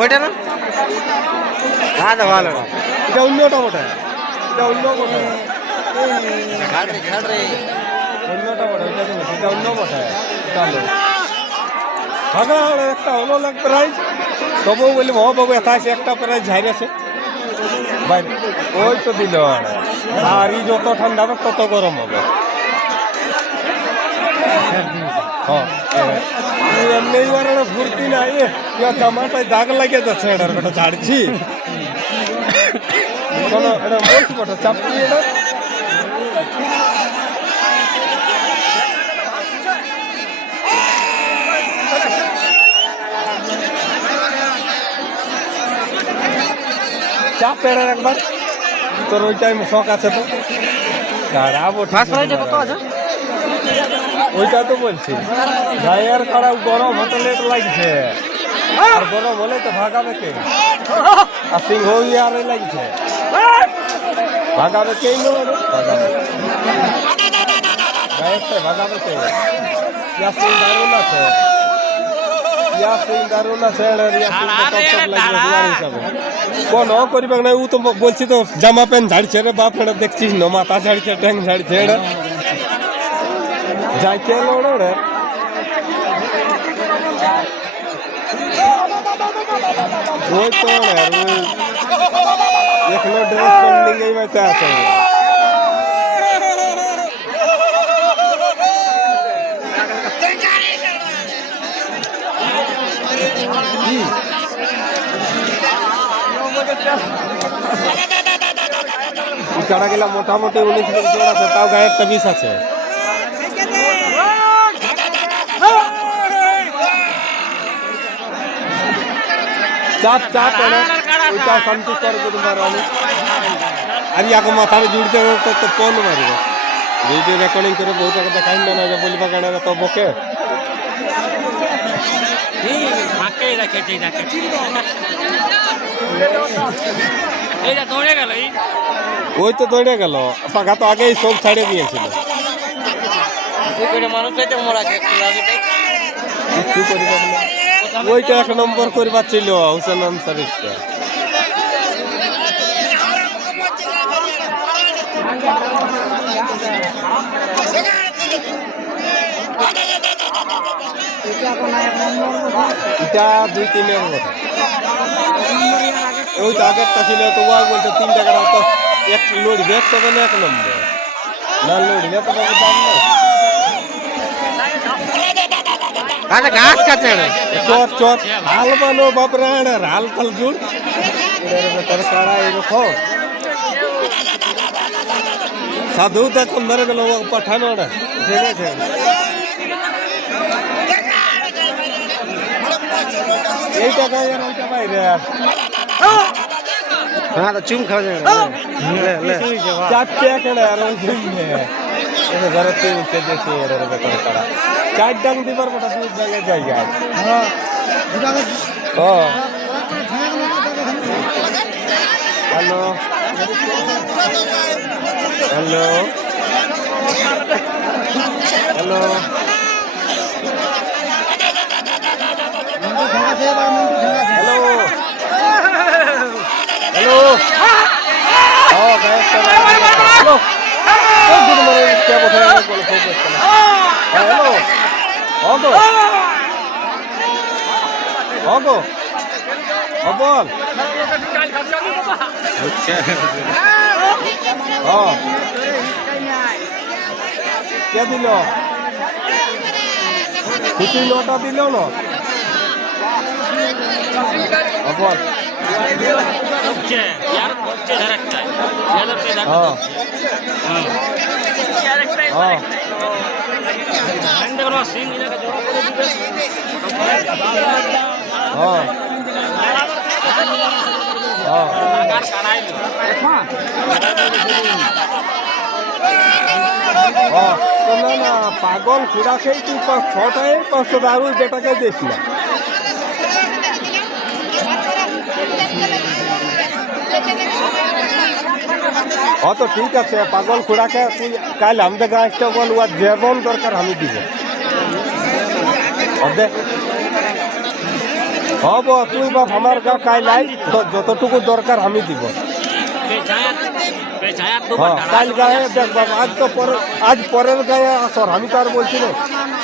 ওইটা না দাদা ভালো না এটা অন্যটা ওটা এটা অন্য ওটা ঝাড় রে অন্যটা ওটা এটা অন্য ওটা চলো ভাগা একটা হলো লাগ প্রাইজ তবু বলি ও বাবু এত আছে একটা প্রাইজ ঝাড় আছে ভাই ওই তো দিল আর এই যত ঠান্ডা হবে তত গরম হবে হ্যাঁ এমনি ভর্তি না জামাটায় দাগ লাগিয়ে যাচ্ছে এটার বেটা ঝাড়ছি কোনো এটা বলছি বটা চাপছি এটা চাপ পেড়ার একবার তোর ওই টাইম শখ আছে তো খারাপ ওইটা তো বলছি গায়ের কাড়া গরম হতে লেট লাগছে আর গরম হলে তো ভাগাবে কে আর সিংহ ইয়ারে লাগছে ভাগাবে কে ভাগাবে গায়ের ভাগাবে কে ইয়া সিং দারুণ আছে দারুণ আছে কোন করিবে না ও তো বলছি তো জামা প্যান্ট ঝাড়ছে রে বাপ এটা দেখছিস না মাথা ঝাড়ছে ট্যাং ঝাড়ছে এটা যাইতে লোড় রে ওই তো এখনো ড্রেস পেন্ডিং এই মাইতে আছে চড়া গেলা মোটামুটি 19 মিনিট আছে তাও গায়ে একটা বিষ আছে চাপ চাপ ওইটা শান্তি করবো তোমার আমি আর ইয়াকে মাথায় জুড়তে তো ফোন মারিব ভিডিও রেকর্ডিং করে বহুত কথা খাই না যে বলবা কেন তো বকে ওই তো দৌড়ে গেল পাখা তো আগেই সব ছাড়ে দিয়েছিল ওইটা 1 নম্বর করবার ছিল হুসেন আনসারিটা এটা 2-3 এর কথা ওই তো আগেরটা ছিল তো ও বলছে 3 টাকা তো এক লোড ব্যাগ তো বলে 1 নম্বর না লোড ব্যাগ তো দাম না আরে ঘাস কাটে চোর চোর হাল বানো বাপরা হাল ফাল জুড় এর ভেতর কাড়া এরকম সাধু তখন ধরে গেল পাঠানো না ঠিক আছে এইটা গায়ে আর ওইটা বাইরে হ্যাঁ তো চুম খাওয়া যাবে চারটে একেবারে আর ওই জন্য ঘরে তিনটে দেখি এর ভেতর কাড়া 4 ডাং দিবার কথা 2 জায়গায় জায়গায় ও হ্যালো হ্যালো হ্যালো হ্যালো ও গাইস হ্যালো ও গুড মর্নিং কে বলে হ্যালো ওগো ওগো ও বল আচ্ছা হ্যাঁ কে দিল কিছু নোটা দিল না বল না পাগল খুড়া খেয়ে তুই 6টায় 500 দারু বেটাকে দিয়েছিলাম তো ঠিক আছে পাগল খুড়াকে তুই কাল আমাদের গাছটা বল ও যেমন দরকার আমি দিব দে হব তুই বাপ আমার গা কাই লাই তো যতটুকু দরকার আমি দিব হ্যাঁ কাল গায়ে দেখ বাবা আজ তো পরে আজ পরের গায়ে আসর আমি তো আর বলছি না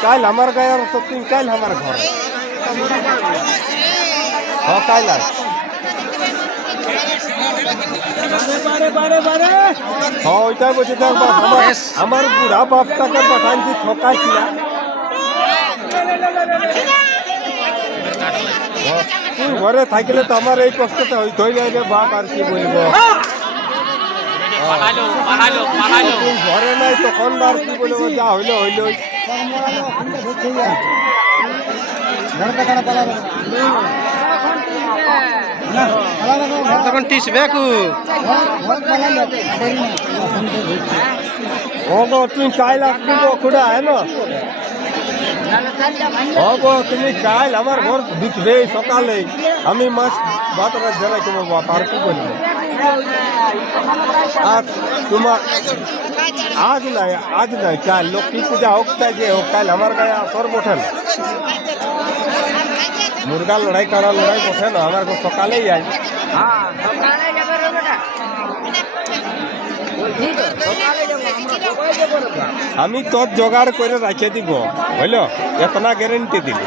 কাল আমার গায়ে আর সত্যি কাল আমার ঘর হ্যাঁ কাল আস হ্যাঁ ওইটাই বলছি দেখ বাপ আমার বুড়া বাপটাকে পাঠানছি ঠকাইছি না তুই ঘরে থাকলে তো আমার এই কষ্টটা হইতই নাই রে বাপ আর কি বলবো তুই ঘরে নাই তখন আর কি বলবো যা হইলো হইলো তখন টিস বেকু হব তুই কাইল আসবি খুঁড়া হ্যাঁ না হব তুমি কাইল আমার ঘর ঢুকবে সকালে আমি মাছ ভাত রাত জ্বালাই তোমার বাপ আর কি বলবো আর তোমার আজ নাই কাল লক্ষ্মী পূজা হোক চাই যে হোক কাল আমার গায়ে আসর বঠে না মুরগা লড়াই কারা লড়াই বঠে না আমার ঘর সকালেই আয় আমি তোর জোগাড় করে রাখে দিব বুঝল এতনা গ্যারেন্টি দিল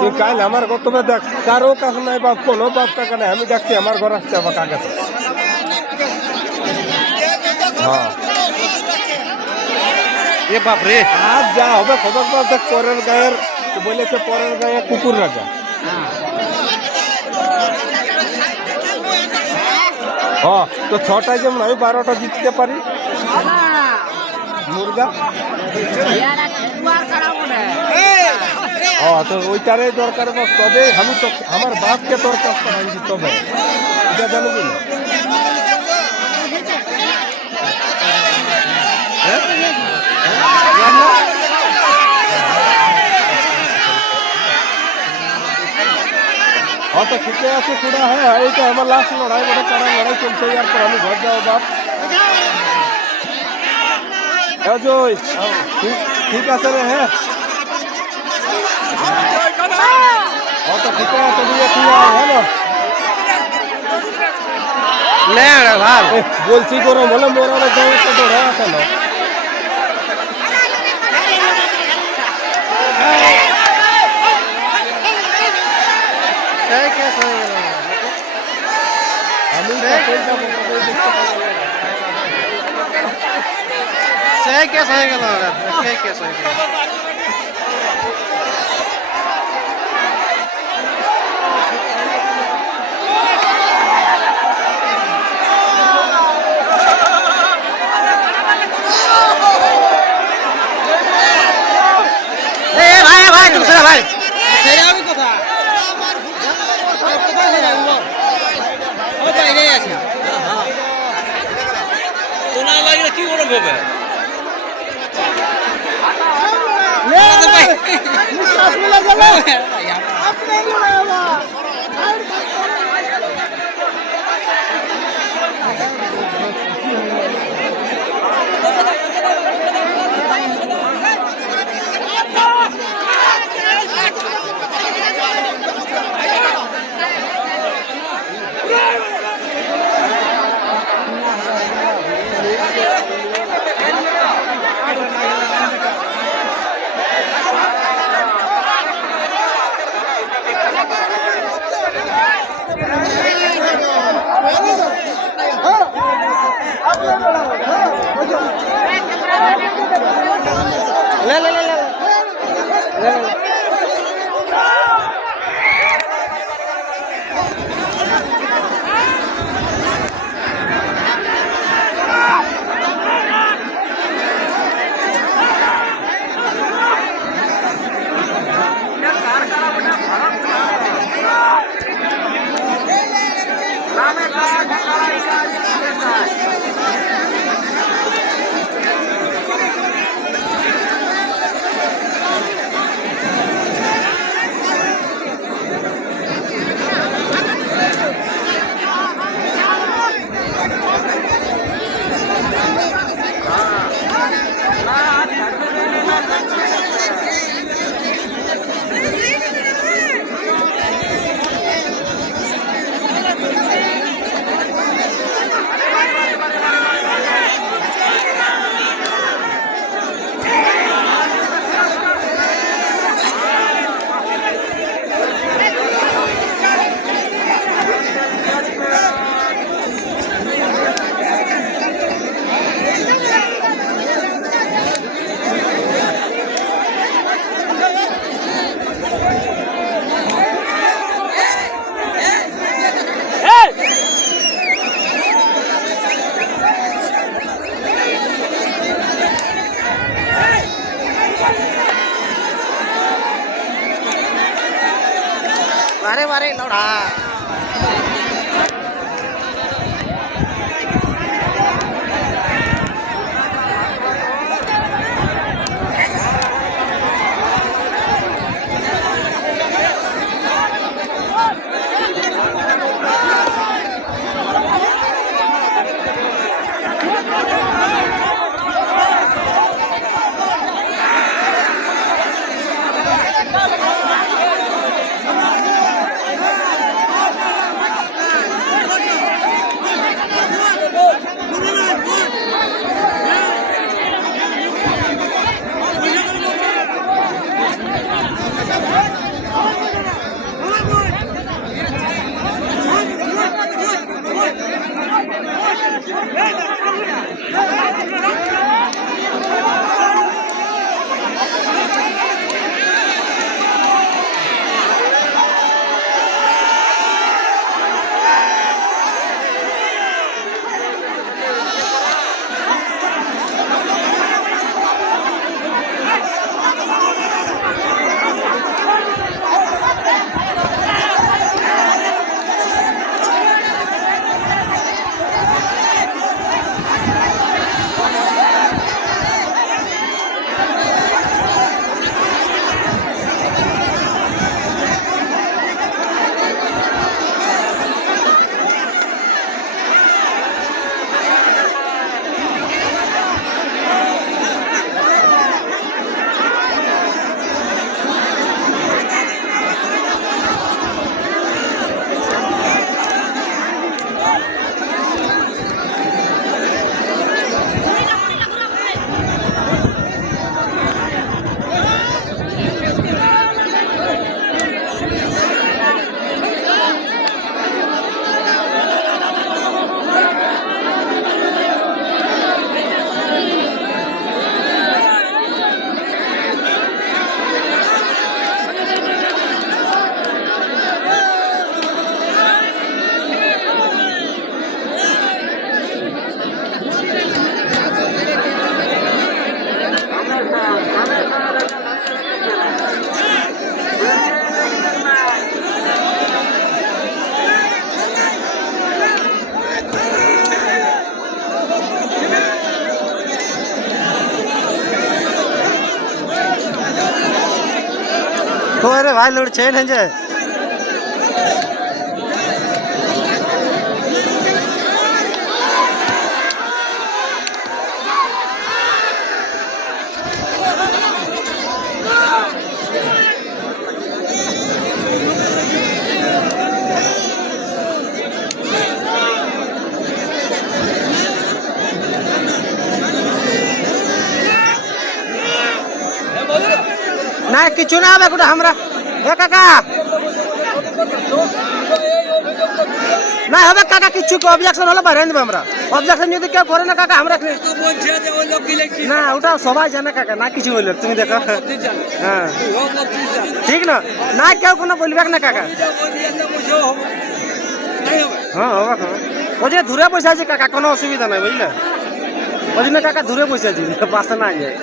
তুই কাল আমার ঘর তবে দেখ কারো কাছে নাই বাপ কোনো বাপ টাকা নাই আমি দেখছি আমার ঘর আসতে আমার কাকে হ্যাঁ এ বাপ রে আজ যা হবে খবর পাব দেখ পরের গায়ের বলেছে পরের গায়ে কুকুর রাজা হ্যাঁ তো 6টায় যেমন আমি 12টা জিততে পারি মুরগা হ্যাঁ তো ওইটারই দরকার তবে আমি তো আমার বাপকে তোর কাছ আনছি তবে এটা জানো কি हाँ तो ठीक है पूरा है ये हमारा लास्ट लड़ाई बड़ा कड़ा लड़ाई चलते यार पर हमें घर जाओ बाप जो ठीक है सर है हाँ तो ठीक है तो ये है ना ले भाल বলছি করো বলে মোরা গাঁয়ে তো ধরা আছে না সেই কেস হয়ে গেল আমি সেই কেস হয়ে গেল সেই কেস হয়ে গেল ভাই ভাই তুমি সেরা ভাই সেরা আমি কথা ওনার লাগলে কি করে ভেবে বারে বারে লড়া तो अरे भाई लोड चेन है जे না কিছু না হবে গোটা আমরা এ কাকা না হবে কাকা কিছু অবজেকশন হলে বাইরে দেবো আমরা অবজেকশন যদি কেউ করে না কাকা আমরা না ওটা সবাই জানে কাকা না কিছু বলবে তুমি দেখো হ্যাঁ ঠিক না না কেউ কোনো বলবে না কাকা হ্যাঁ হবে ওই যে দূরে পয়সা আছে কাকা কোনো অসুবিধা নাই বুঝলে ওই জন্য কাকা দূরে পয়সা আছে পাশে না যায়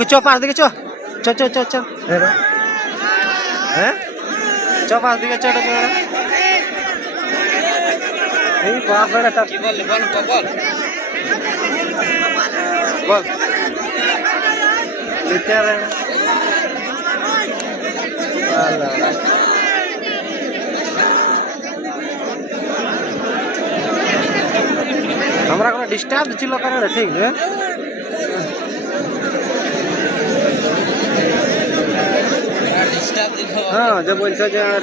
তোকে চ পাশ দিকে চ চ চ চ চ হ্যাঁ চ পাশ দিকে চ এই বাপ রে কি বললি বল বল বল লিখতে রে আল্লাহ আমরা কোনো ডিস্টার্ব ছিল কেন রে ঠিক হ্যাঁ ডিস্টার্ব দিল হ্যাঁ যে বলছে যে